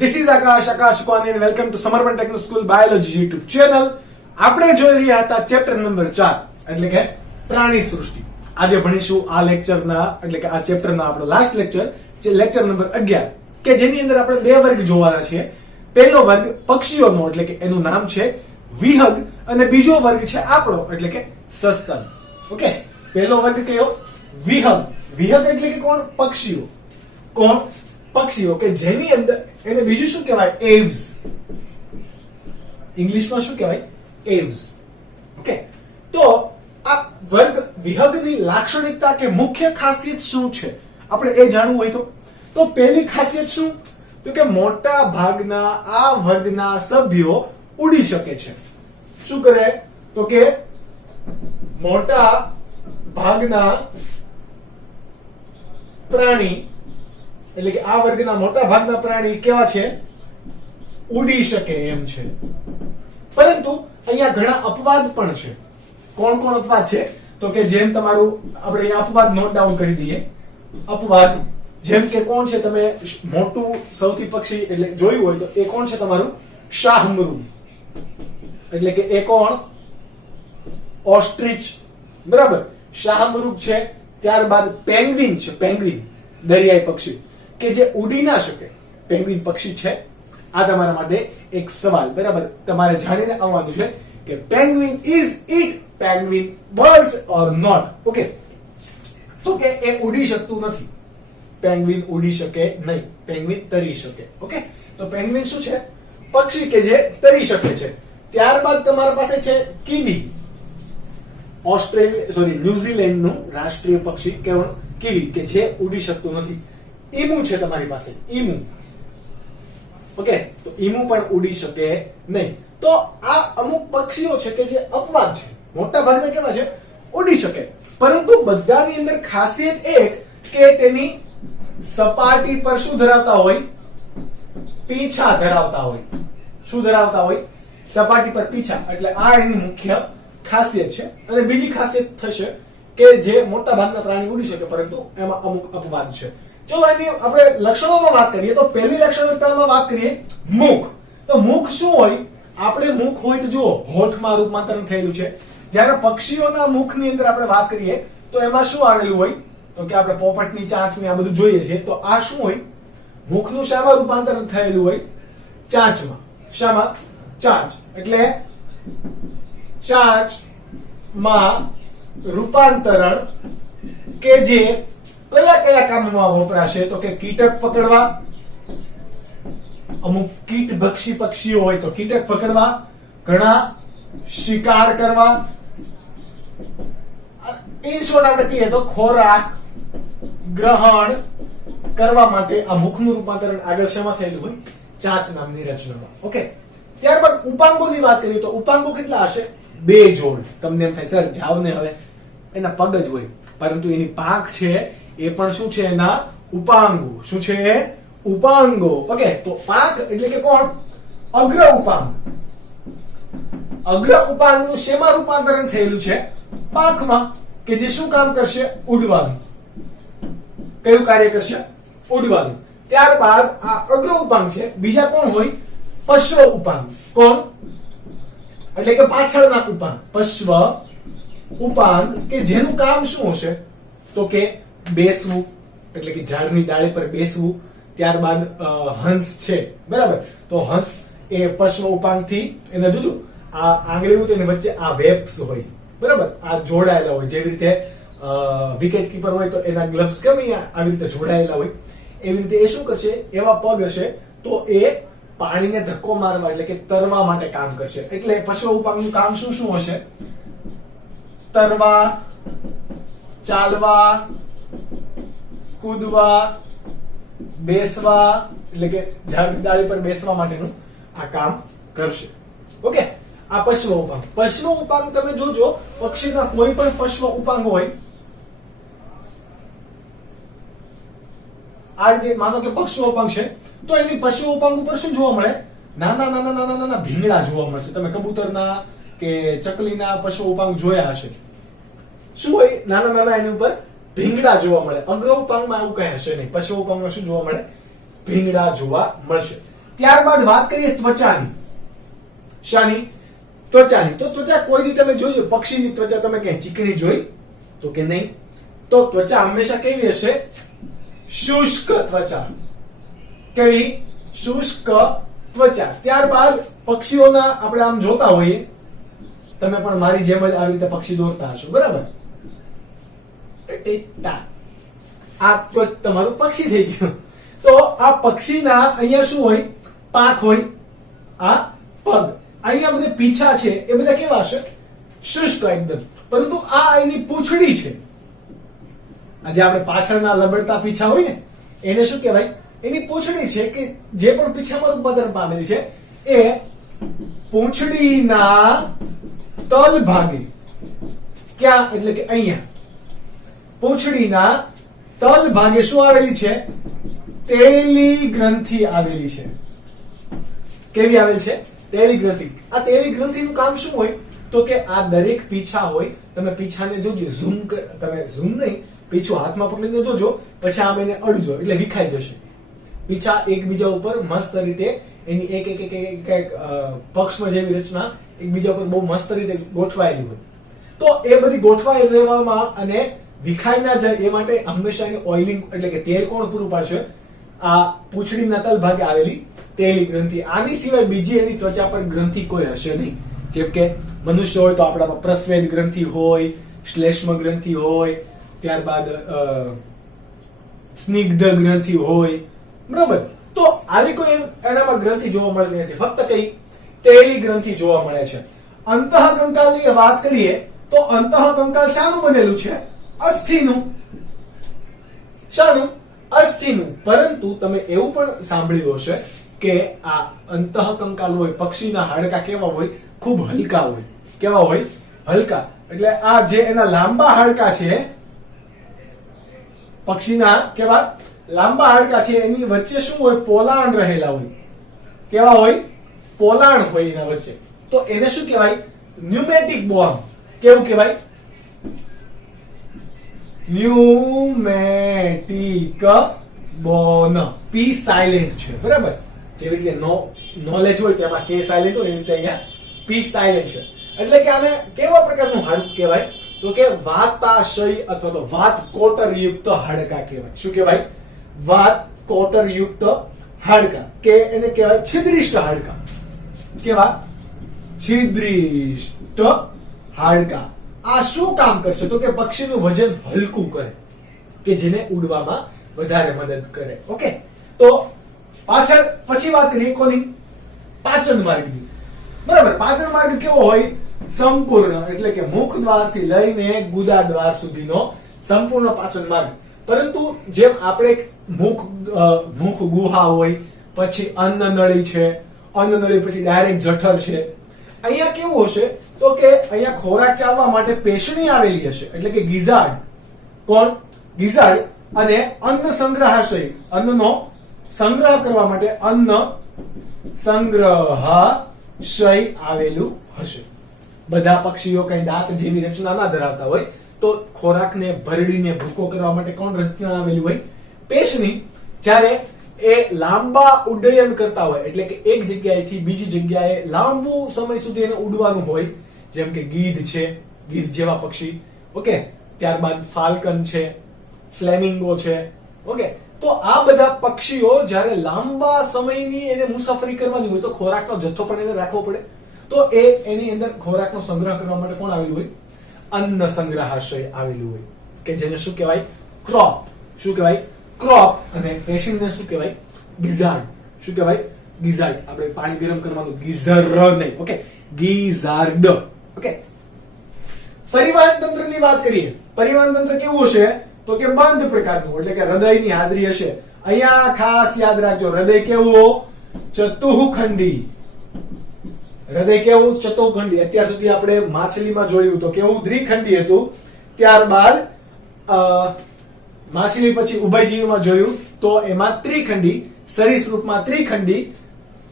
This is Akash Kwani and welcome to Samarban Techno School Biology YouTube channel. આપણે જોઈ રહ્યા હતા chapter number 4 એટલે કે પ્રાણી સૃષ્ટિ. આજે ભણીશું આ લેક્ચરના એટલે કે આ ચેપ્ટરના આપણો લાસ્ટ લેક્ચર જે લેક્ચર નંબર 11 કે જેની અંદર આપણે બે વર્ગ જોવાના છે. પહેલો વર્ગ પક્ષીઓનો એટલે કે એનું નામ છે વિહગ અને બીજો વર્ગ છે આપણો એટલે કે સસ્તન. ઓકે, પહેલો વર્ગ કયો? વિહગ. વિહગ એટલે કે કોણ? પક્ષીઓ. કોણ? પક્ષીઓ કે જેની અંદર એને બીજું શું કહેવાય? એવ્સ. ઇંગ્લિશમાં શું કહેવાય? એવ્સ. ઓકે, તો આ વર્ગ વિહગની લાક્ષણિકતા કે મુખ્ય ખાસિયત શું છે આપણે એ જાણવું હોય તો પહેલી ખાસિયત શું? તો કે મોટા ભાગના આ વર્ગના સભ્યો ઉડી શકે છે. શું કરે? તો કે મોટા ભાગના પ્રાણી એટલે કે આ વર્ગના મોટા ભાગના પ્રાણી કેવા છે? ઉડી શકે એમ છે. પરંતુ અહીંયા ઘણા અપવાદ પણ છે. કોણ કોણ અપવાદ છે? તો કે જેમ તમારું આપણે અહીંયા અપવાદ નોટ ડાઉન કરી દઈએ. અપવાદ જેમ કે કોણ છે? તમે મોટું સૌથી પક્ષી એટલે જોયું હોય તો એ કોણ છે? તમારું શાહમૃગ. એટલે કે એ કોણ? ઓસ્ટ્રીચ. બરાબર, શાહમૃગ છે. ત્યારબાદ પેંગ્વિન છે. પેંગ્વિન દરિયાઈ પક્ષી કે જે ઉડી ના શકે. પેંગ્વિન પક્ષી છે. આ તમારા માટે એક સવાલ. બરાબર, તમારે જાણીને આવવાનું છે કે penguin is it penguin birds or not. Okay, તો કે એ ઉડી શકતું નથી. પેંગ્વિન ઉડી શકે નહીં. પેંગ્વિન તરી શકે. ઓકે, તો પેંગ્વિન શું છે? પક્ષી કે જે તરી શકે છે. ત્યારબાદ તમારા પાસે છે કીડી. ન્યુઝીલેન્ડ નું રાષ્ટ્રીય પક્ષી કેવું? કીડી કે જે ઉડી શકતું નથી. ઈમુ છે તમારી પાસે. ઈમુ. ઓકે, તો ઈમુ પણ ઉડી શકે નહીં. તો આ અમુક પક્ષીઓ છે કે જે અપવાદ છે. મોટા ભાગના કેવા છે? ઉડી શકે. પરંતુ બધાની અંદર ખાસિયત એક કે તેની સપાટી પર શું ધરાવતા હોય? પીંછા ધરાવતા હોય. શું ધરાવતા હોય? સપાટી પર પીંછા. એટલે આ એની મુખ્ય ખાસિયત છે. અને બીજી ખાસિયત થશે કે જે મોટા ભાગના પ્રાણી ઉડી શકે પરંતુ એમાં અમુક અપવાદ છે. ચલો એની આપણે લક્ષણોમાં વાત કરીએ તો પહેલી લક્ષણોમાં વાત કરીએ મુખ. તો મુખ શું હોય? આપણે મુખ હોય તો જુઓ હોઠમાં રૂપાંતરણ થયેલું છે. જ્યારે પક્ષીઓના મુખની અંદર આપણે વાત કરીએ તો એમાં શું આવેલું હોય? તો કે આપણે પોપટની ચાંચ ને આ બધું જોઈએ છે. તો આ શું હોય? મુખનું શામાં રૂપાંતરણ થયેલું હોય? ચાંચમાં. શામાં? ચાંચ. એટલે ચાંચમાં રૂપાંતરણ કે જે કયા કયા કામમાં વપરાશે? તો કે કીટક પકડવા. અમુક કીટભક્ષી પક્ષીઓ હોય તો કીટક પકડવા, ઘણા શિકાર કરવા. ઇન શોર્ટ આપણે કહીએ તો ખોરાક ગ્રહણ કરવા માટે આ મુખનું રૂપાંતરણ આગળ શેમાં થયેલું હોય? ચાંચ નામની રચનામાં. ઓકે, ત્યારબાદ ઉપાંગોની વાત કરીએ તો ઉપાંગો કેટલા હશે? 2 જોડ. તમને એમ થાય સર જાવ ને હવે એના પગ જ હોય, પરંતુ એની પાંખ છે એ પણ શું છે? એના ઉપાંગો. શું છે? ઉપાંગો. ઓકે, તો પાંખ એટલે કે કોણ? અગ્ર ઉપાંગ. અગ્ર ઉપાંગનું શેમાં રૂપાંતરણ થયેલું છે? પાંખમાં. કે જે શું કામ કરશે? ઉડવાનું. કયું કાર્ય કરશે? ઉડવાનું. ત્યારબાદ આ અગ્ર ઉપાંગ છે. બીજા કોણ હોય? પશ્વ ઉપાંગ. કોણ? એટલે કે પાછળના ઉપાંગ. પશ્વ ઉપાંગ કે જેનું કામ શું હશે? તો કે બેસવું એટલે કે ઝાડની ડાળી પર બેસવું. ત્યારબાદ હંસ છે. બરાબર, તો હંસ એ પશ્વ ઉપાંગ થી એને જોજો આ આંગળીઓ તેની વચ્ચે આ વેબ્સ હોય. બરાબર, આ જોડાયેલા હોય. જેવી રીતે વિકેટ કીપર હોય તો એના ગ્લવ્સ કેમ આવી રીતે જોડાયેલા હોય એવી રીતે એ શું કરશે? એવા પગ હશે તો એ પાણીને ધક્કો મારવા એટલે કે તરવા માટે કામ કરશે. એટલે પશ્વ ઉપાંગનું કામ શું શું હશે? તરવા, ચાલવા, કૂદવા, બેસવા એટલે કે ઝાડની ડાળી પર બેસવા માટેનું આ કામ કરશે. ઓકે, આ પશ્વ ઉપાંગ. પશ્વ ઉપાંગ તમે જોજો પક્ષીના કોઈ પણ પશ્વ ઉપાંગ હોય આ રીતે માનો કે પશ્વ ઉપાંગ છે તો એની પશ્વ ઉપાંગ ઉપર શું જોવા મળે? નાના નાના નાના નાના ભીંગડા જોવા મળશે. તમે કબૂતરના કે ચકલીના પશ્વ ઉપાંગ જોયા હશે. શું હોય? નાના નાના એની ઉપર ભીંગડા જોવા મળે. અગ્ર ઉપાંગમાં એવું કઈ હશે નહીં. પશ્વ ઉપાંગમાં શું જોવા મળે? ભીંગડા જોવા મળશે. ત્યારબાદ વાત કરીએ ત્વચાની. શાની? ત્વચાની. તો ત્વચા કોઈ દી તમે જોજો પક્ષીની ત્વચા તમે ક્યાંય ચીકણી જોઈ તો કે નહીં? તો ત્વચા હંમેશા કેવી હશે? શુષ્ક ત્વચા. કેવી? શુષ્ક ત્વચા. ત્યારબાદ પક્ષીઓના આપણે આમ જોતા હોઈએ, તમે પણ મારી જેમ જ આવી રીતે પક્ષી દોરતા હશો, બરાબર? આ તો તમારું પક્ષી થઈ ગયું. તો આ પક્ષીના અહીંયા શું હોય? પાંખ હોય, આ પગ, અહીંયા બધે પીછા છે એ બધા કેવા હશે? શુષ્ક એકદમ. પરંતુ આ એની પૂંછડી છે, આજે આપણે પાછળના લબડતા પીછા હોય ને એને શું કહેવાય? એની પૂંછડી છે, કે જે પણ પીછામાં રૂપાંતરણ પામેલી છે એ પૂંછડીના તલ ભાગે, ક્યાં? એટલે કે અહીંયા પૂંછડીના તલ ભાગે શું આવેલી છે? તેલી ગ્રંથિ આવેલી છે. કેવી આવેલી છે? તેલી ગ્રંથિ. આ તેલી ગ્રંથિનું કામ શું હોય? તો કે આ દરેક પીછા હોય, તમે પીછાને જોજો, ઝૂમ તમે ઝૂમ નહીં, પીછું હાથમાં પકડીને જોજો, પછી આમ એને અડજો એટલે વિખાઈ જશે. પીછા એકબીજા ઉપર મસ્ત રીતે એની એક એક એક એક એક પક્ષમાં જેવી રચના એકબીજા ઉપર બહુ મસ્ત રીતે ગોઠવાયેલી હોય. તો એ બધી ગોઠવાઈ રહેવામાં અને વિખાઈ ના જાય એ માટે હંમેશા એને ઓઇલિંગ એટલે કે તેલ કોણ પૂરું પાડશે? આ પૂંછડીના તલ ભાગે આવેલી તેલી ગ્રંથિ. આની સિવાય બીજી એની ત્વચા પર ગ્રંથિ કોઈ હશે નહીં. જેમ કે મનુષ્ય હોય તો આપણામાં પ્રસ્વેદ ગ્રંથિ હોય, શ્લેષ્મ ગ્રંથિ હોય, ત્યારબાદ સ્નિગ્ધ ગ્રંથિ હોય, બરાબર? તો આવી કોઈ એનામાં ગ્રંથિ જોવા મળતી નથી, ફક્ત કઈ તેલી ગ્રંથિ જોવા મળે છે. અંતઃકંકાલની વાત કરીએ તો અંતઃકંકાલ શાનું બનેલું છે? અસ્થિનું. શાનું? અસ્થિનું. પરંતુ તમે એવું પણ સાંભળ્યું હશે કે આ અંતઃકંકાલ હોય, પક્ષીના હાડકા કેવા હોય? ખૂબ હલકા હોય. કેવા હોય? હલકા. એટલે આ જે એના લાંબા હાડકા છે, પક્ષીના કેવા લાંબા હાડકા છે, એની વચ્ચે શું હોય? પોલાણ રહેલા હોય. કેવા હોય? પોલાણ હોય એના વચ્ચે. તો એને શું કહેવાય? ન્યુમેટિક બોન. કેવું કહેવાય? ન્યુમેટિક બોન. પી સાયલેન્ટ છે, બરાબર? જેવી રીતે નોલેજ હોય તેમાં કે સાયલેન્ટ હોય, એવી રીતે અહીંયા પી સાયલેન્ટ છે. એટલે કે આને કેવા પ્રકારનું હાડકું કહેવાય? તો કે વાતાશય અથવા તો વાત કોટર યુક્ત હાડકા કહેવાય. શું કહેવાય? વાત કોટર યુક્ત હાડકા, કે એને કહેવાય છિદ્રિષ્ટ હાડકા. કેવા? છિદ્રિષ્ટ હાડકા. આ શું કામ કરશે? તો કે પક્ષીનું વજન હલકું કરે, કે જેને ઉડવામાં વધારે મદદ કરે. ઓકે, તો પછી વાત કરીએ કોની? પાચન માર્ગની. બરાબર? પાચન માર્ગ કેવો હોય? સંપૂર્ણ, એટલે કે મુખ દ્વારથી લઈને ગુદા દ્વાર સુધીનો સંપૂર્ણ પાચન માર્ગ. પરંતુ જેમ આપણે મુખ ગુહા હોય, પછી અન્ન નળી છે, અન્ન નળી પછી ડાયરેક્ટ જઠર છે. અહીંયા કેવું હશે? તો કે અહીંયા ખોરાક ચાવવા માટે પેશણી આવેલી હશે, એટલે કે ગિઝાર્ડ. કોણ? ગિઝાર્ડ. અને અન્ન સંગ્રહાશય, અન્નનો સંગ્રહ કરવા માટે અન્ન સંગ્રહાશય આવેલું હશે. બધા પક્ષીઓ કઈ દાંત જેવી રચના ના ધરાવતા હોય, તો ખોરાકને ભરડીને ભૂકો કરવા માટે કોણ રચના આવેલી હોય? પેશણી. જ્યારે એ લાંબા ઉડ્ડયન કરતા હોય, એટલે કે એક જગ્યાએથી બીજી જગ્યાએ લાંબુ સમય સુધી એને ઉડવાનું હોય, જેમ કે ગીધ છે, ગીધ જેવા પક્ષી. ઓકે, ત્યારબાદ ફાલ્કન છે, ફ્લેમિંગો છે. ઓકે, તો આ બધા પક્ષીઓ જ્યારે લાંબા સમયની એને મુસાફરી કરવાની હોય તો ખોરાકનો જથ્થો પણ એને રાખવો પડે. તો એ એની અંદર ખોરાકનો સંગ્રહ કરવા માટે કોણ આવેલું હોય? અન્ન સંગ્રહાશય આવેલું હોય, કે જેને શું કહેવાય? ક્રોપ. શું કહેવાય? ક્રોપ. અને પેશન્ટને શું કહેવાય? ગિઝાર્ડ. શું કહેવાય? ગિઝાર્ડ. આપણે પાણી ગરમ કરવાનું ગીઝર નહીં. ઓકે, ગિઝાર્ડ. ઓકે, પરિવહન તંત્રની વાત કરીએ. પરિવહન તંત્ર કેવું હશે? તો કે બંધ પ્રકારનું, એટલે કે હૃદયની હાજરી હશે. અહીંયા ખાસ યાદ રાખજો, હૃદય કેવું? ચતુઃખંડી. હૃદય કેવું? ચતુઃખંડી. અત્યાર સુધી આપણે માછલીમાં જોયું તો કેવું? દ્વિખંડી હતું. ત્યારબાદ માછલી પછી ઉભયજીવીમાં જોયું તો એમાં ત્રિખંડી, સરીસૃપમાં ત્રિખંડી.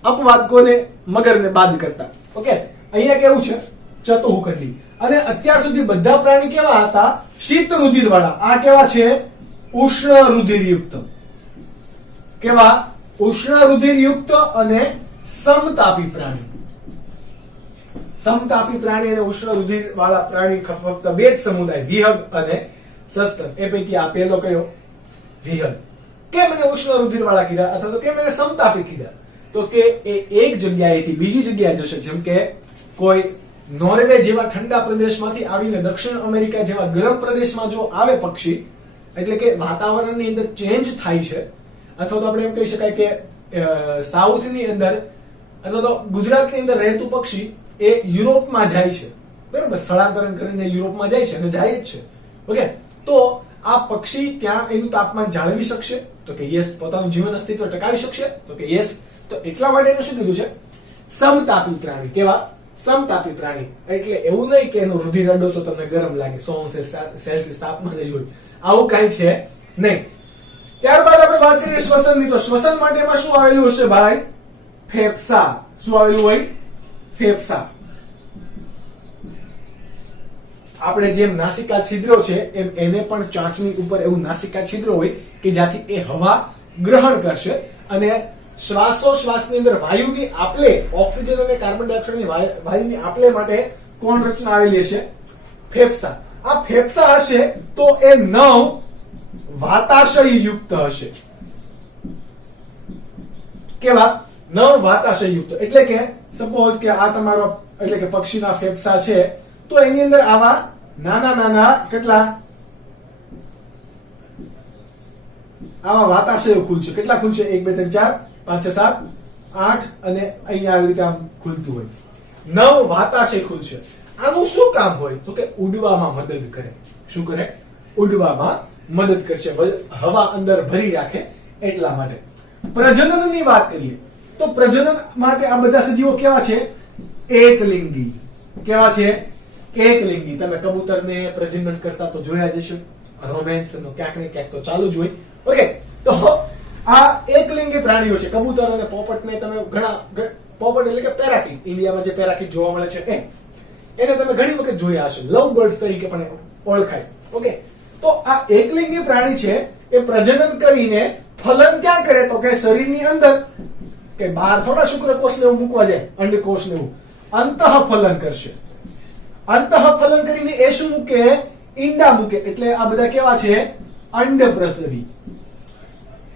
અપવાદ કોને? મગરને બાદ કરતા. ઓકે, અહીંયા કેવું છે? ચતુઃખંડી. અને અત્યાર સુધી બધા પ્રાણી કેવા હતા? શીત રુધિર વાળા. આ કેવા છે? ઉષ્ણ રુધિર યુક્ત. કેવા? ઉષ્ણ રુધિર યુક્ત અને સમતાપી પ્રાણી. સમતાપી પ્રાણી અને ઉષ્ણ રુધિર વાળા પ્રાણી ફક્ત બે જ સમુદાય, વિહગ અને સસ્તન. એ પૈકી આ પહેલો કયો? વિહગ. કેમ એને ઉષ્ણ રુધિર વાળા કીધા અથવા તો કેમ એને સમતાપી કીધા? તો કે એ એક જગ્યાએથી બીજી જગ્યાએ જશે. જેમ કે કોઈ નોર્વે જેવા ઠંડા પ્રદેશમાંથી આવીને દક્ષિણ અમેરિકા જેવા ગરમ પ્રદેશમાં જો આવે પક્ષી, એટલે કે વાતાવરણની અંદર ચેન્જ થાય છે, અથવા તો આપણે એમ કહી શકાય કે સાઉથની અંદર અથવા તો ગુજરાતની અંદર રહેતું પક્ષી એ યુરોપમાં જાય છે, બરાબર, સ્થળાંતરણ કરીને યુરોપમાં જાય છે અને જાય જ છે. ઓકે, તો આ પક્ષી ત્યાં એનું તાપમાન જાળવી શકશે? તો કે યસ. પોતાનું જીવન અસ્તિત્વ ટકાવી શકશે? તો કે યસ. તો એટલા માટે એને શું કીધું છે? સમતાપી પ્રાણી. કેવા? સમતાપી પ્રાણી. એટલે એવું નહીં કે એનું રુધિર અડો તો તમને ગરમ લાગે, 100°C તાપમાન જ હોય, આવું કઈ છે નહીં. ત્યારબાદ આપણે વાત કરીએ શ્વસનની. તો શ્વસન માટે એમાં શું આવેલું હશે ભાઈ? ફેફસા. શું આવેલું હોય? ફેફસા. આપણે જેમ નાસિકા છિદ્રો છે એમ એને પણ ચાંચની ઉપર એવું નાસિકા છિદ્ર હોય કે જ્યાંથી એ હવા ગ્રહણ કરશે અને શ્વાસોશ્વાસની અંદર વાયુની આપલે, ઓક્સિજન અને કાર્બન ડાયોક્સાઇડની વાયુની આપલે માટે કોણ રચના આવેલી હશે? ફેફસા. આ ફેફસા હશે તો એ નવ વાતાશય યુક્ત હશે. કેવા? નવ વાતાશય યુક્ત. એટલે કે સપોઝ કે આ તમારો એટલે કે પક્ષીના ફેફસા છે, તો એની અંદર આવા નાના નાના કેટલા આવા વાતાશયો ખુલશે. કેટલા ખુલશે? 1 2 3 4 5 6 7 8 અને અહીંયા આવી રીતે આમ ખુલતું હોય. 9 વાતાશય ખુલશે. આનું શું કામ હોય? તો કે ઉડવામાં મદદ કરે. શું કરે? ઉડવામાં મદદ કરશે, હવા અંદર ભરી રાખે એટલા માટે. પ્રજનનની વાત કરીએ તો પ્રજનન માટે આ બધા સજીવો કેવા છે? એકલિંગી. કેવા છે? એકલિંગી. તમે કબૂતરને પ્રજનન કરતા તો જોયા જ હશો, રોમેન્સ નો ક્યાંક ને ક્યાંક તો ચાલુ જ હોય. ઓકે, તો આ એકલિંગી પ્રાણીઓ છે. કબૂતર અને પોપટને તમે ઘણા, પોપટ એટલે કે પેરાકીટ, ઇન્ડિયામાં જે પેરાકીટ જોવા મળે છે એને તમે ઘણી વખત જોયા હશે, લવ બર્ડ્સ તરીકે પણ ઓળખાય. ઓકે, તો આ એકલિંગી પ્રાણી છે એ પ્રજનન કરીને ફલન ક્યાં કરે? તો કે શરીરની અંદર, કે બહાર થોડા શુક્રકોષ ને એવું મૂકવા જાય, અંડકોષ ને એવું, અંતઃફલન કરશે. અંતઃફલન કરીને એ શું મૂકે? ઈંડા મૂકે. એટલે આ બધા કેવા છે? અંડપ્રસવી.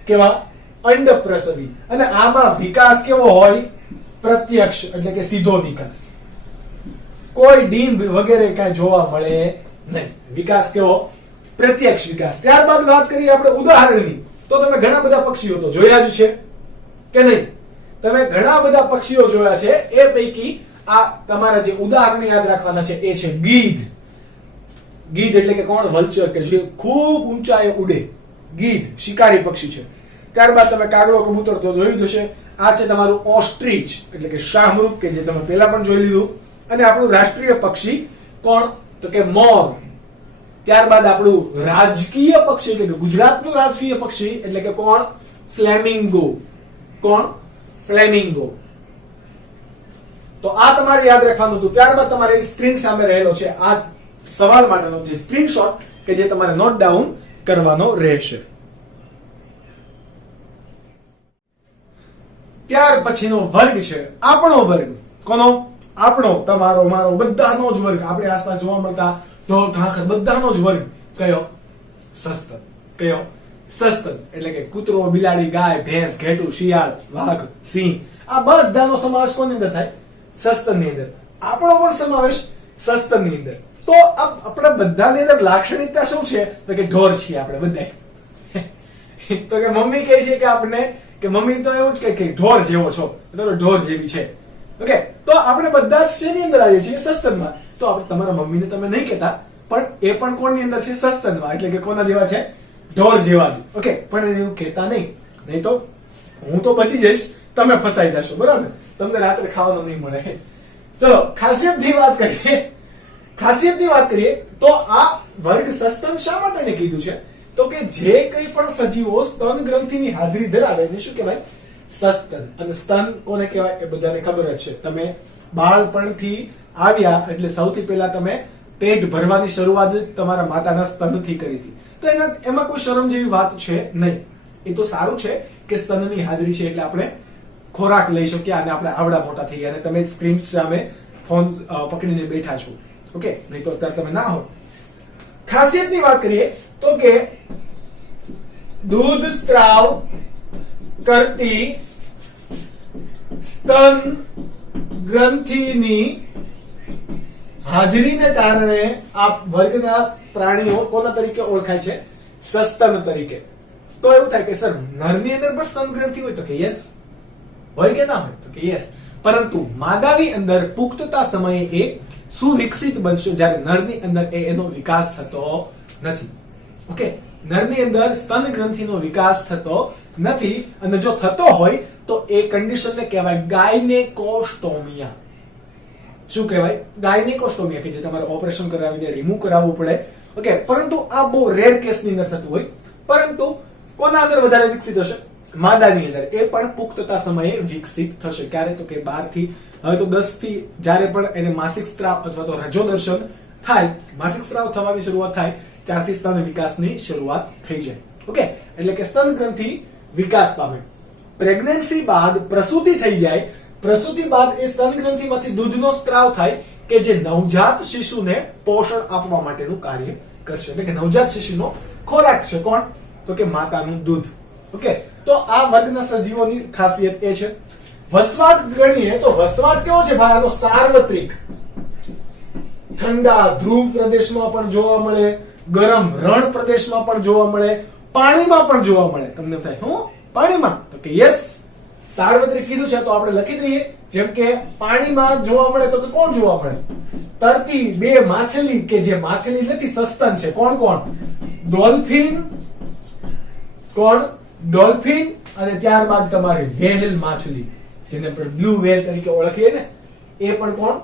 કેવા? અંડપ્રસવી. અને આમાં વિકાસ કેવો હોય? પ્રત્યક્ષ, એટલે કે સીધો વિકાસ. કોઈ ડીમ્બ વગેરે કઈ જોવા મળે નહીં. વિકાસ કેવો? પ્રત્યક્ષ વિકાસ. ત્યારબાદ વાત કરીએ આપણે ઉદાહરણની. તો તમે ઘણા બધા પક્ષીઓ તો જોયા જ છે કે નહીં? તમે ઘણા બધા પક્ષીઓ જોયા છે. એ પૈકી આ તમારા જે ઉદાહરણ યાદ રાખવાના છે એ છે ગીધ. ગીધ એટલે કે કોણ? વલ્ચર, કે જે ખૂબ ઊંચાઈએ ઉડે. ગીધ શિકારી પક્ષી છે. ત્યારબાદ તમે કાગડો, કબૂતર તો જોયું જ હશે. આ છે તમારું ઓસ્ટ્રીચ એટલે કે શાહમૃગ, કે જે તમે પહેલા પણ જોઈ લીધું. અને આપણું રાષ્ટ્રીય પક્ષી કોણ? તો કે મોર. ત્યારબાદ આપણું રાજકીય પક્ષી એટલે કે ગુજરાતનું રાજકીય પક્ષી એટલે કે કોણ? ફ્લેમિંગો. કોણ? ફ્લેમિંગો. તો આ તમારે યાદ રાખવાનું હતું. ત્યારબાદ તમારે સ્ક્રીન સામે રહેલો છે આ સવાલ માટેનો જે સ્ક્રીનશોટ કે જે તમારે નોટ ડાઉન કરવાનો રહેશે. ત્યાર પછીનો વર્ગ છે આપણો વર્ગ. કોનો? આપણો, તમારો, મારો, બધાનો જ વર્ગ. આપણે આસપાસ જોવા મળતા ઢોર, ઢાંખર બધાનો જ વર્ગ. કયો? સસ્તન. કયો? સસ્તન. એટલે કે કૂતરો, બિલાડી, ગાય, ભેંસ, ઘેટું, શિયાળ, વાઘ, સિંહ, આ બધાનો સમાવેશ કોની અંદર થાય? સસ્તનની અંદર. આપણો પણ સમાવેશ સસ્તનની અંદર. તો આપણા બધાની અંદર લાક્ષણિકતા શું છે? તો કે ઢોર છીએ આપણે બધા. તો કે મમ્મી કહે છે કે આપણે, કે મમ્મી તો એવું જ કે ઢોર જેવો છો, તો ઢોર જેવી છે. ઓકે, તો આપણે બધા જ શેની અંદર આવીએ છીએ? સસ્તનમાં. તો આપણે તમારા મમ્મીને તમે નહીં કહેતા, પણ એ પણ કોની અંદર છે? સસ્તનમાં. એટલે કે કોના જેવા છે? ઢોર જેવા જ. ઓકે, પણ એવું કહેતા નહીં તો હું તો બચી જઈશ, તમે ફસાઈ જશો. બરાબર? તમને રાત્રે ખાવાનું નહીં મળે. ચલો ખાસિયતની વાત કરીએ. ખાસિયતની વાત કરીએ તો આ વર્ગ સસ્તન શા માટે કીધું છે? તો કે જે કંઈ પણ સજીવો સ્તન ગ્રંથિની હાજરી ધરાવે એને શું કહેવાય? સસ્તન. અને સ્તન કોને કહેવાય? એ બધાને ખબર જ છે. તમે બાળપણથી આવ્યા એટલે સૌથી પહેલા તમે પેટ ભરવાની શરૂઆત તમારા માતાના સ્તનથી કરી હતી. તો એમાં કોઈ શરમ જેવી વાત છે નહીં. એ તો સારું છે કે સ્તનની હાજરી છે એટલે આપણે ખોરાક લઈ શકીએ અને આપણે આવડા મોટા થઈ ગયા અને તમે સ્ક્રીન સામે ફોન પકડીને બેઠા છો. ઓકે, નહીં તો અત્યારે તમે ના હો. ખાસિયતની વાત કરીએ તો કે દૂધ સ્ત્રાવ કરતી સ્તન ગ્રંથિની હાજરીને કારણે આ વર્ગના પ્રાણીઓ કોના તરીકે ઓળખાય છે? સસ્તન તરીકે. તો એવું થાય કે સર નરની અંદર પણ સ્તન ગ્રંથિ હોય? તો કે યસ. હોય કે ના હોય? તો કે યસ. પરંતુ માદાની અંદર પુખ્તતા સમયે એ સુવિકસિત બનશે, જ્યારે નરની અંદર એનો વિકાસ થતો નથી. ઓકે, નરની અંદર સ્તન ગ્રંથિનો વિકાસ થતો નથી, અને જો થતો હોય તો એ કન્ડિશનને કહેવાય ગાયનેકોસ્ટોમિયા. શું કહેવાય? ગાયનેકોસ્ટોમિયા, કે જે તમારે ઓપરેશન કરાવીને રિમૂવ કરાવવું પડે. ઓકે, પરંતુ આ બહુ રેર કેસની અંદર થતું હોય. પરંતુ કોના અંદર વધારે વિકસિત હશે? માદાની અંદર. એ પણ પુખ્તતા સમયે વિકસિત થશે. ક્યારે? તો કે 12 થી, હવે તો 10 થી જ્યારે પણ એને માસિક સ્ત્રાવ અથવા તો રજો દર્શન થાય, માસિક સ્ત્રાવ થવાની શરૂઆત થાય, ત્યારથી સ્તન વિકાસની શરૂઆત થઈ જાય. ઓકે, એટલે કે સ્તન ગ્રંથિ વિકાસ પામે. પ્રેગ્નન્સી બાદ પ્રસૂતિ થઈ જાય. પ્રસૂતિ બાદ એ સ્તન ગ્રંથિમાંથી દૂધનો સ્ત્રાવ થાય કે જે નવજાત શિશુને પોષણ આપવા માટેનું કાર્ય કરશે. એટલે કે નવજાત શિશુનો ખોરાક છે કોણ? તો કે માતાનું દૂધ. ઓકે, તો આ વર્ગના સજીવોની ખાસિયત એ છે. વસવાટ ગણીએ તો વસવાટ કેવો છે ભાઈ? આનો સાર્વત્રિક. ઠંડા ધ્રુવ પ્રદેશમાં પણ જોવા મળે, ગરમ રણ પ્રદેશમાં પણ જોવા મળે, પાણીમાં પણ જોવા મળે. તમને થાય હું પાણીમાં? તો કે યસ, સાર્વત્રિક કીધું છે તો આપણે લખી દઈએ. જેમ કે પાણીમાં જોવા મળે તો કોણ જોવા મળે? તરતી બે માછલી, કે જે માછલી નથી, સસ્તન છે. કોણ કોણ? ડોલ્ફિન. કોણ? ડોલ્ફિન. અને ત્યારબાદ તમારી વ્હેલ માછલી, જેને આપણે બ્લુ વ્હેલ તરીકે ઓળખીએ ને, એ પણ કોણ?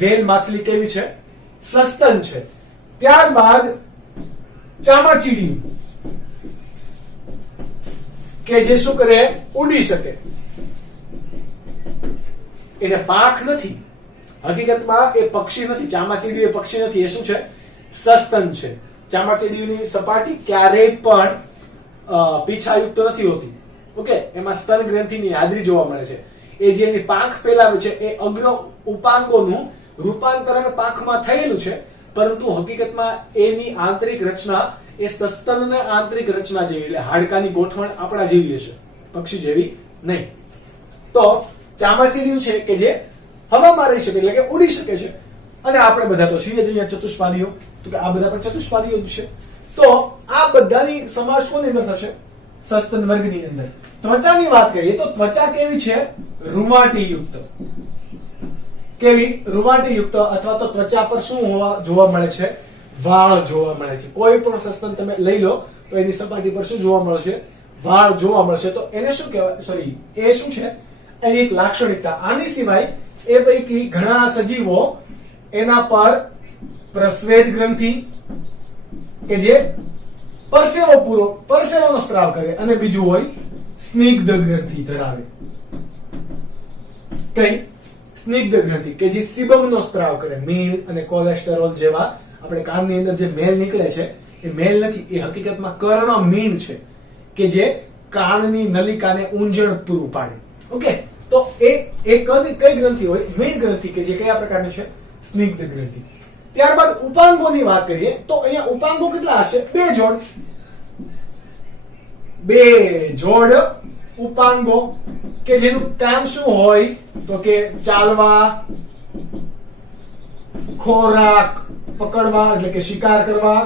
વ્હેલ માછલી કેવી છે? સસ્તન છે. ત્યારબાદ ચામાચીડિયું, કે જે શું કરે? ઉડી શકે. એને પાંખ નથી. હકીકતમાં એ પક્ષી નથી. ચામાચીડિયું એ પક્ષી નથી. એ શું છે? સસ્તન છે. ચામાચીડિયુંની સપાટી ક્યારેય પણ પીછાયુક્ત નથી હોતી. ઓકે, એમાં સ્તન ગ્રંથિની હાજરી જોવા મળે છે. એ જે એની પાંખ ફેલાવે છે એ અગ્ર ઉપાંગોનું રૂપાંતરણ પાંખમાં થયેલું છે, પરંતુ હકીકતમાં એની આંતરિક રચના એ સસ્તનની આંતરિક રચના જેવી, એટલે હાડકાની ગોઠવણ આપણા જેવી હશે, પક્ષી જેવી નહીં. તો ચામાચીડિયું છે કે જે હવામાં રહી શકે, એટલે કે ઉડી શકે છે. અને આપણે બધા તો છીએ જ અહીંયા ચતુષ્પાદીઓ, તો કે આ બધા પણ ચતુષ્પાદીઓ જ છે. તો આ બધાની સમાવેશ કોની અંદર થશે? સસ્તન વર્ગની અંદર. ત્વચાની વાત કરીએ તો ત્વચા કેવી છે? રૂંવાટી યુક્ત. કેવી? રૂંવાટી યુક્ત. અથવા તો ત્વચા પર શું જોવા મળે છે? વાળ જોવા મળે છે. કોઈ પણ સસ્તન તમે લઈ લો તો એની સપાટી પર શું જોવા મળશે? વાળ જોવા મળશે. તો એને શું કહેવાય? સોરી, એ શું છે? એની એક લાક્ષણિકતા. આની સિવાય એ પૈકી ઘણા સજીવો એના પર પ્રસ્વેદ ગ્રંથિ, કે જે પરસેવાનો સ્ત્રાવ કરે, અને બીજું હોય સ્નિગ્ધ ગ્રંથિ ધરાવે. કઈ? સ્નિગ્ધ ગ્રંથિ, કે જે સિબમનો સ્ત્રાવ કરે. મીણ અને કોલેસ્ટેરોલ જેવા આપણે કાનની અંદર જે મેલ નીકળે છે એ મેલ નથી, એ હકીકતમાં કર્ણમીણ છે, કે જે કાનની નલિકાને ઊંજણ પૂરું પાડે. ઓકે, તો એ કઈ ગ્રંથિ હોય? મીણ ગ્રંથિ, કે જે કયા પ્રકારની છે? સ્નિગ્ધ ગ્રંથિ. ત્યારબાદ ઉપાંગોની વાત કરીએ તો અહીંયા ઉપાંગો કેટલા હશે? 2 જોડ. 2 જોડ ઉપાંગો, કે જેનું કામ શું હોય? તો કે ચાલવા, ખોરાક પકડવા એટલે કે શિકાર કરવા,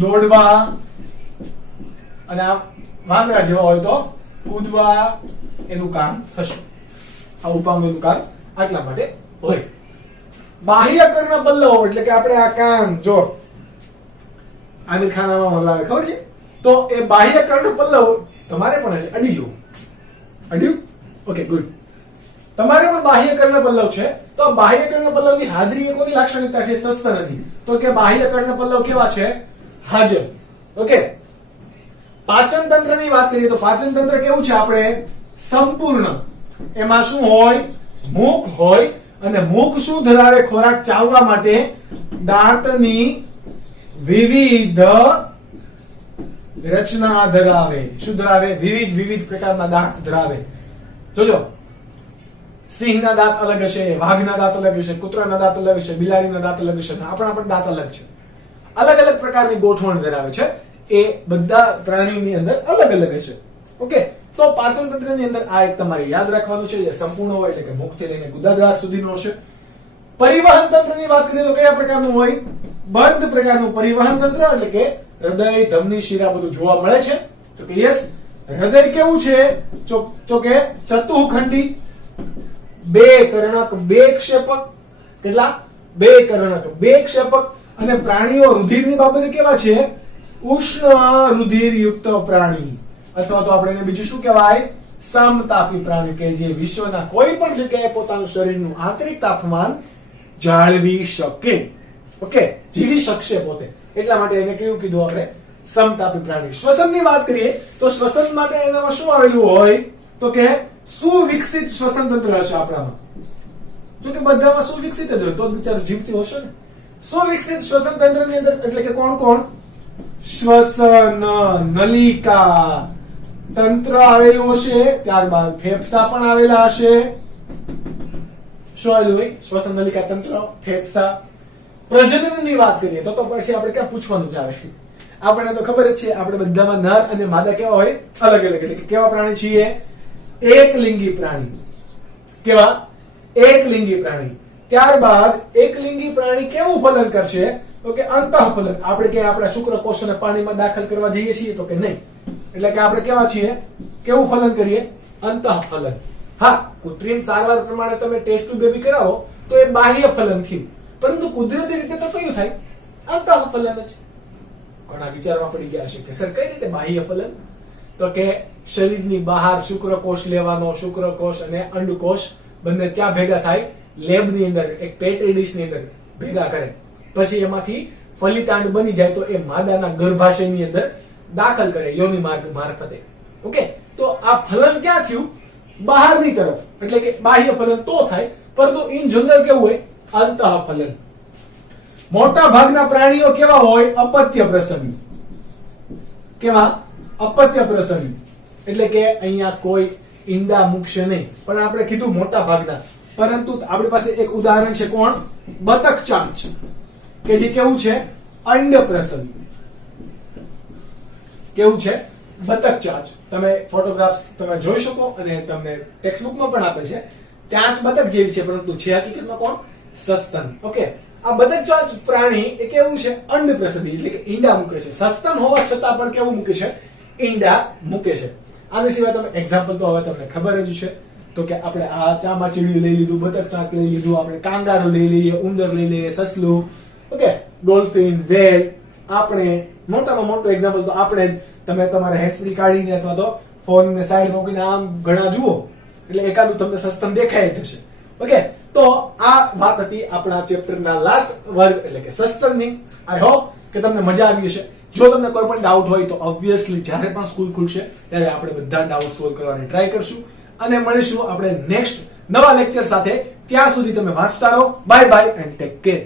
દોડવા, અને આ વાંદરા જેવા હોય તો કૂદવા, એનું કામ થશે. આ ઉપાંગોનું કામ આટલા માટે હોય. બાહ્ય કર્ણ પલ્લવો એટલે કે આપણે આ કાન, જો આમિર ખાન આમાં લાવે ખબર છે, તો એ બાહ્ય કર્ણ પલ્લવ તમારે પણ છે. અડી જુઓ, અડ્યું? Okay, good. તમારે પણ બાહ્ય કર્ણ પલ્લવ છે. તો બાહ્ય કર્ણ પલ્લવની હાજરી એ કોની લાક્ષણિકતા છે? સસ્તનની. તો કે બાહ્ય કર્ણ પલ્લવ કેવા છે? હાજર. ઓકે, પાચન તંત્રની વાત કરીએ તો પાચન તંત્ર કેવું છે? આપણે સંપૂર્ણ. એમાં શું હોય? મુખ હોય. અને મુખ શું ધરાવે? ખોરાક ચાવવા માટે દાંતની વિવિધ રચના ધરાવે. શું ધરાવે? વિવિધ પ્રકારના દાંત ધરાવે. જોજો, સિંહના દાંત અલગ હશે, વાઘના દાંત અલગ હશે, કૂતરાના દાંત અલગ હશે, બિલાડીના દાંત અલગ હશે, આપણા પણ દાંત અલગ છે. અલગ પ્રકારની ગોઠવણ ધરાવે છે. એ બધા પ્રાણીઓની અંદર અલગ હશે. ઓકે, તો પાચન તંત્રની અંદર આ એક તમારે યાદ રાખવાનું છે. જે સંપૂર્ણ હોય એટલે કે મુખથી લઈને ગુદાદ્વાર સુધીનો હશે. પરિવહન તંત્રની વાત કરીએ તો કયા પ્રકારનું હોય? બંધ પ્રકારનું પરિવહન તંત્ર, એટલે કે હૃદય, ધમની, શિરા બધું જોવા મળે છે. તો કે યસ, હૃદય કેવું છે? તો કે ચતુઃખંડી, 2 કર્ણક 2 ક્ષેપક. કેટલા? 2 કર્ણક 2 ક્ષેપક. અને પ્રાણીઓ રુધિરની બાબતે કેવા છે? ઉષ્ણ રુધિર યુક્ત પ્રાણી, અથવા તો આપણે એને બીજું શું કહેવાય? સમતાપી પ્રાણી, કે જે વિશ્વના કોઈ પણ જગ્યાએ પોતાનું શરીરનું આંતરિક તાપમાન જાળવી શકે. ઓકે, જીવી શકશે પોતે. એટલા માટે એને કેવું કીધું આપણે? સમતાપી પ્રાણી. શ્વસનની વાત કરીએ તો શ્વસન માટે એનામાં શું આવેલું હોય? તો કે સુવિકસિત શ્વસન તંત્ર હશે આપણામાં. જો કે બધામાં સુવિકસિત જ હોય તો બિચારું જીવતું હશે ને. સુવિકસિત શ્વસન તંત્રની અંદર એટલે કે કોણ? શ્વસન નલિકા તંત્ર આવેલું હશે. ત્યારબાદ ફેફસા પણ આવેલા હશે. શું આવેલું હોય? શ્વસન નલિકા તંત્ર, ફેફસા. પ્રજનનની વાત કરીએ તો પછી આપણે ક્યાં પૂછવાનું જ આવે? આપણને તો ખબર જ છે, આપણે બધામાં નર અને માદા કેવા હોય? અલગ એટલે કે કેવા પ્રાણી છીએ? એકલિંગી પ્રાણી. કેવા? એકલિંગી પ્રાણી. ત્યારબાદ એકલિંગી પ્રાણી કેવું ફલન કરશે? તો કે અંતઃફલન. આપણે કે આપણા શુક્રકોષોને પાણીમાં દાખલ કરવા જઈએ છીએ તો કે નહીં. એટલે કે આપણે કેવા છીએ? કેવું ફલન કરીએ? અંતઃફલન. હા, કૃત્રિમ સારવાર પ્રમાણે તમે ટેસ્ટ ટ્યુબ બેબી કરાવો તો એ બાહ્ય ફલન થયું, પરંતુ કુદરતી રીતે તો કયું થાય? અંતઃફલન જ. ઘણા વિચારમાં પડી ગયા છે કે સર કઈ રીતે બાહ્ય ફલન? તો કે શરીરની બહાર શુક્રકોષ લેવાનો, શુક્રકોષ અને અંડકોષ બંને ક્યાં ભેગા થાય? લેબની અંદર, એક પેટ્રી ડીશની અંદર ભેગા કરે. પછી એમાંથી ફલિતાંડ બની જાય તો એ માદાના ગર્ભાશયની અંદર દાખલ કરે યોનિ માર્ગ મારફતે. ઓકે, તો આ ફલન ક્યાં થયું? બહારની તરફ. એટલે કે બાહ્ય ફલન તો થાય, પરંતુ ઇન જનરલ કેવું હોય? અંતઃફલન. મોટા ભાગના પ્રાણીઓ કેવા હોય? અપત્ય પ્રસવી. કેવા? અપત્ય પ્રસવી. એટલે કે અહીંયા કોઈ ઈંડા મૂકશે નહીં. પણ આપણે કીધું મોટા ભાગના, પરંતુ આપણી પાસે એક ઉદાહરણ છે. કોણ? બતક ચાંચ, કે જે કેવું છે? અંડ પ્રસવી. કેવું છે? બતક ચાંચ. તમે ફોટોગ્રાફ્સ તમે જોઈ શકો અને તમને ટેક્સ્ટ બુકમાં પણ આપે છે. ચાંચ બતક જેવી છે, પરંતુ છે હકીકતમાં કોણ? સસ્તન. ઓકે, આ બતક ચાંચ પ્રાણી એ કેવું છે? અંડ પ્રસવી, એટલે કે ઈંડા મૂકે છે. સસ્તન હોવા છતાં પણ કેવું મૂકે છે? ઈંડા મૂકે છે. આની સિવાય તમે એક્ઝામ્પલ તો હવે તમને ખબર જ છે. તો કે આપણે આ ચામાચીડિયું લઈ લીધું, બતક ચાંચ લઈ લીધું, આપણે કાંગારો લઈ લઈએ, ઉંદર લઈ લઈએ, સસલું, ઓકે, ડોલ્ફિન, વેલ. આપણે મોટામાં મોટું એક્ઝામ્પલ તો આપણે તમે તમારા હેન્ડ્સફ્રી કાઢીને અથવા તો ફોનને સાઈડ મૂકીને આમ ઘણા જુઓ એટલે એકાદું તમને સસ્તન દેખાય જશે. ઓકે, તો આ વાત હતી આપણા ચેપ્ટરના લાસ્ટ વર્ગ એટલે કે સસ્તનની. આઈ હોપ કે તમને મજા આવી હશે. જો તમને કોઈ પણ ડાઉટ હોય તો ઓબ્વિયસલી જ્યારે પણ સ્કૂલ ખુલશે ત્યારે આપણે બધા ડાઉટ સોલ્વ કરવાની ટ્રાય કરશું અને મળીશું આપણે નેક્સ્ટ નવા લેક્ચર સાથે. ત્યાં સુધી તમે વાંચતા રહો. Bye bye and take care.